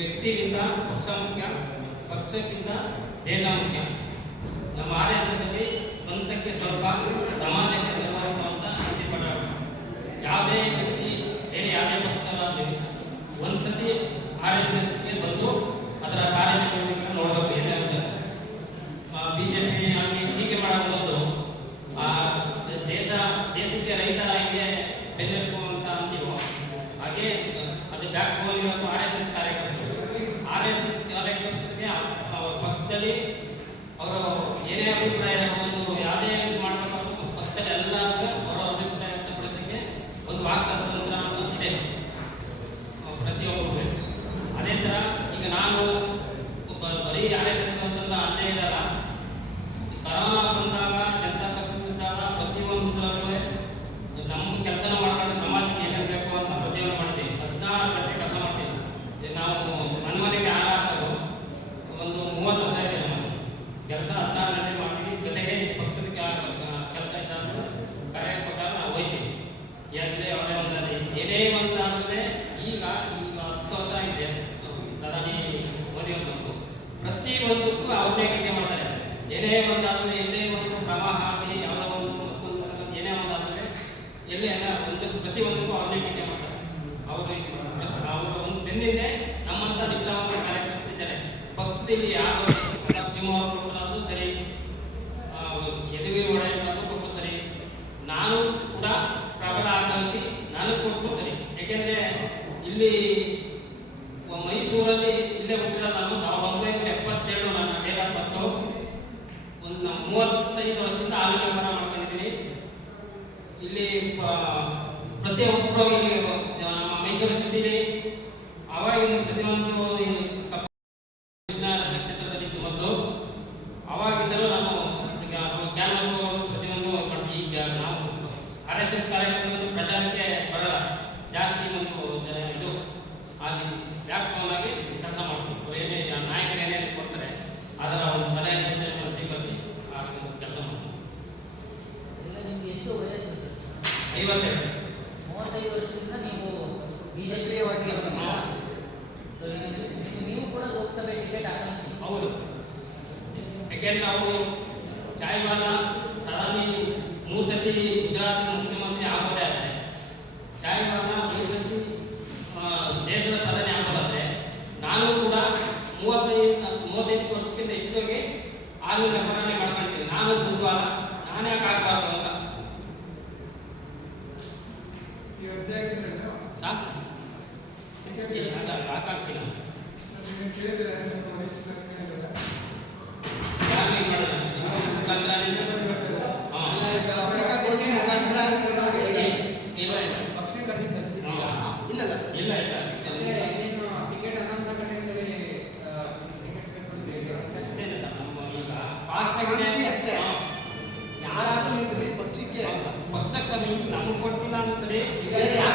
ಪಕ್ಷ ಮುಖ್ಯ, ಪಕ್ಷಕ್ಕಿಂತ ದೇಶ ಮುಖ್ಯ. ನಮ್ಮ ಆರ್ ಎಸ್ ಎಸ್ ಅಲ್ಲಿ ಸ್ವಂತಕ್ಕೆ ಸ್ವಲ್ಪ, ಸಮಾಜಕ್ಕೆ ಸರ್ವಸ್ವ ಅಂತ ಅಂತಿಪಟ ಯಾವುದೇ ವ್ಯಕ್ತಿ, ಬೇರೆ ಯಾವುದೇ ಪಕ್ಷದಲ್ಲಾಗಲಿ ಒಂದ್ಸತಿ ಆರ್ ಎಸ್ ಎಸ್ಗೆ ಬಂದು ಅದರ ಕಾರ್ಯಚಟುವಟಿಕೆ ನೋಡಬೇಕು ಏನಾಗುತ್ತೆ ಪಿ ಆಗಲಿ ಟೀಕೆ ಮಾಡೋ ದೇಶ, ದೇಶಕ್ಕೆ ರೈತ ಬೆನ್ನೆಲುಬು ಅಂತ ಅಂತೀವೋ ಹಾಗೆ ಅದು ಬ್ಯಾಕ್ ಬೋನ್ ಇರೋದು ಆರ್ ಎಸ್ ಎಸ್ ಕಾರ್ಯಕರ್ತರು ಆರ್ ಎಸ್ ಎಸ್ ಕಾರ್ಯಕರ್ತರಿಗೆ ಅವ್ರ ಪಕ್ಷದಲ್ಲಿ ಅವರು ಏನೇ ಅಭಿಪ್ರಾಯ ಯಾವುದೇ ಅವರ ಅಭಿಪ್ರಾಯ ಒಂದು ಅನ್ನೋದು ಇದೆ. ಅದೇ ಥರ ಈಗ ನಾನು ಬರೀ ಆರ್ ಎಸ್ ಎಸ್ ಅಂತಂದ ಅಲ್ಲೇ ಇರಲ್ಲ. ಕರೋನಾ ಬಂದಾಗ ಟೀಕೆ ಮಾಡ್ತಾರೆ. ಏನೇ ಒಂದಾದ್ರೆ ಎಲ್ಲೇ ಒಂದು ಪ್ರವಾಹ ಅವರ ಒಂದು ಏನೇ ಒಂದಾದ್ರೆ ಎಲ್ಲೇ ಎಲ್ಲ ಒಂದು ಪ್ರತಿ ಒಂದಕ್ಕೂ ಅವ್ರನ್ನೇ ಟೀಕೆ ಮಾಡ್ತಾರೆ. ಅವರು ಅವರು ಒಂದು ಬೆನ್ನಿಂದೆ ನಮ್ಮಂತ ನಿಷ್ಠಾವಂತ ಕಾರ್ಯಕರ್ತರಿದ್ದಾರೆ. ಪಕ್ಷದಲ್ಲಿ ಯಾರು ಪ್ರತಾಪ್ ಸಿಂಹ ಅವರು ಕೊಟ್ಟರಾದ್ರೂ ಸರಿ ಯದುವೀರ್ ಒಡೆಯರ್ ಸರಿ. ನಾನು ಕೂಡ ಪ್ರಬಲ ಆಕಾಂಕ್ಷಿ, ನಾನು ಕೊಟ್ಟು ಸರಿ. ಯಾಕೆಂದ್ರೆ ಇಲ್ಲಿ ಪ್ರತಿಯೊಬ್ಬರು ಇಲ್ಲಿ ನಮ್ಮ ಮೈಸೂರು ಸಿಟಿಲಿ ಅವಾಗಿನ ಪ್ರತಿಯೊಂದು ನಕ್ಷತ್ರದಲ್ಲಿ ಮೊದಲು ಅವಾಗಿಂದಲೂ ನಾನು ಹೋಗೋದು ಪ್ರತಿಯೊಂದು ಈಗ ನಾವು ಆರ್ ಎಸ್ ಎಸ್ ಕಾರ್ಯಕ್ರಮದಲ್ಲಿ ಪ್ರಚಾರಕ್ಕೆ ಬರಲ್ಲ. ಜಾಸ್ತಿ ಒಂದು, ಇದು ಆಗಿ ವ್ಯಾಪಕವಾಗಿ ಐವತ್ತೆರಡು ಮೂವತ್ತೈದು ವರ್ಷದಿಂದ ನೀವು ಬಿಜೆಪಿಯವಾಗಿ ನೀವು ಕೂಡ ಲೋಕಸಭೆ ಟಿಕೆಟ್ ಆಕಾಂಕ್ಷಿ ಹೌದು. ಯಾಕೆಂದ್ರೆ ಅವರು ಚಾಯ್ವಾಲ ಪ್ರಧಾನಿ ಮೂರು ಸತಿ ಗುಜರಾತ್ ಮುಖ್ಯಮಂತ್ರಿ ಆಗೋದೇ ಆಗಿದೆ ಚಾಯ್ವಾಲ ಮೂರು ಸತಿ ದೇಶದ ಪ್ರಧಾನಿ ಆಗೋದಾದ್ರೆ ನಾನು ಕೂಡ ಮೂವತ್ತೈದು ಮೂವತ್ತೈದು ವರ್ಷಕ್ಕಿಂತ ಹೆಚ್ಚಾಗಿ ವ್ಯಾಪಾರನೇ ಮಾಡ್ಕೊಳ್ತೀನಿ ನಾನು ಬುಧವಾರ ನಾನೇ ಯಾಕೆ ಆಗ್ಬಾರ್ದು ಅಂತ? ಸಾಕು. ಕೇಳಿದ್ರೆ 하는 소리. 네.